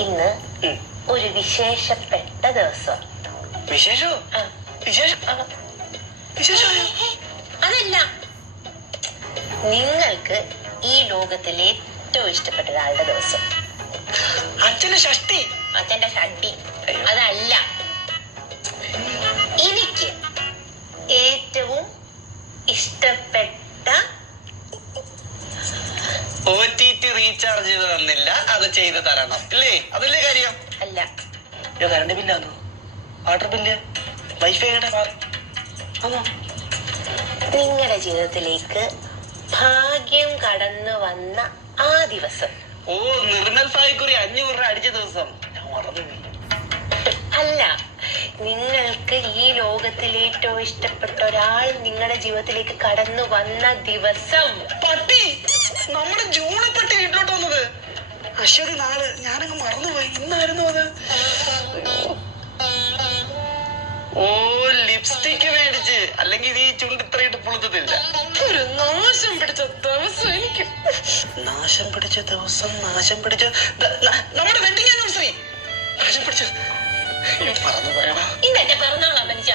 ഇന്ന് ഒരു വിശേഷപ്പെട്ട ദിവസം. വിശേഷോ? വിശേഷം? അതല്ല. നിങ്ങൾക്ക് ഈ ലോകത്തിൽ ഏറ്റവും ഇഷ്ടപ്പെട്ട ഒരാളുടെ ദിവസം. അച്ഛന്റെ ഷഷ്ടി. അച്ഛന്റെ ഷട്ടി അതല്ല. എനിക്ക് ഏറ്റവും ഇഷ്ടപ്പെട്ട റീചാർജ് ചെയ്ത് തന്നില്ല. അത് ചെയ്ത് തരണം. ഇല്ലേ? അതല്ലേ കാര്യം. അല്ല. അയ്യോ കറണ്ട് ബില്ലാന്നോ വാട്ടർ ബില്ല് വൈഫൈയുടെ ആണോ നിങ്ങളുടെ ജീവിതത്തിലേക്ക് ഭാഗ്യം കടന്നു വന്ന ആ ദിവസം. ഓ നിർമ്മൽ സായിക്കുറി അഞ്ഞൂറ് രൂപ അടിച്ച ദിവസം. ഞാൻ മറന്നു അല്ല നിങ്ങൾക്ക് ഈ ലോകത്തിൽ ഏറ്റവും ഇഷ്ടപ്പെട്ട ഒരാൾ നിങ്ങളുടെ ജീവിതത്തിലേക്ക് കടന്നു വന്ന ദിവസം. പട്ടി നമ്മുടെ ജൂണ് പട്ടി വീട്ടിലോട്ട് വന്നത് അശ്വതി നാൾ ഞാനങ്ങ് മറന്നുപോയി. ഇന്നായിരുന്നു അത്. ഓ ലിപ്സ്റ്റിക് മേടിച്ച്. അല്ലെങ്കിൽ ഈ ചുണ്ട് ഇത്രയിട്ട് പുളുത്തതില്ല ഒരു നാശം പിടിച്ച ദിവസം എനിക്ക്. നാശം പിടിച്ച ദിവസം നാശം പിടിച്ച നമ്മുടെ വെഡിങ് ആനിവേഴ്സറി നാശം പിടിച്ച പറഞ്ഞു പറയണം ഇന്നെന്റെ പിറന്നാളാ മനുഷ്യ.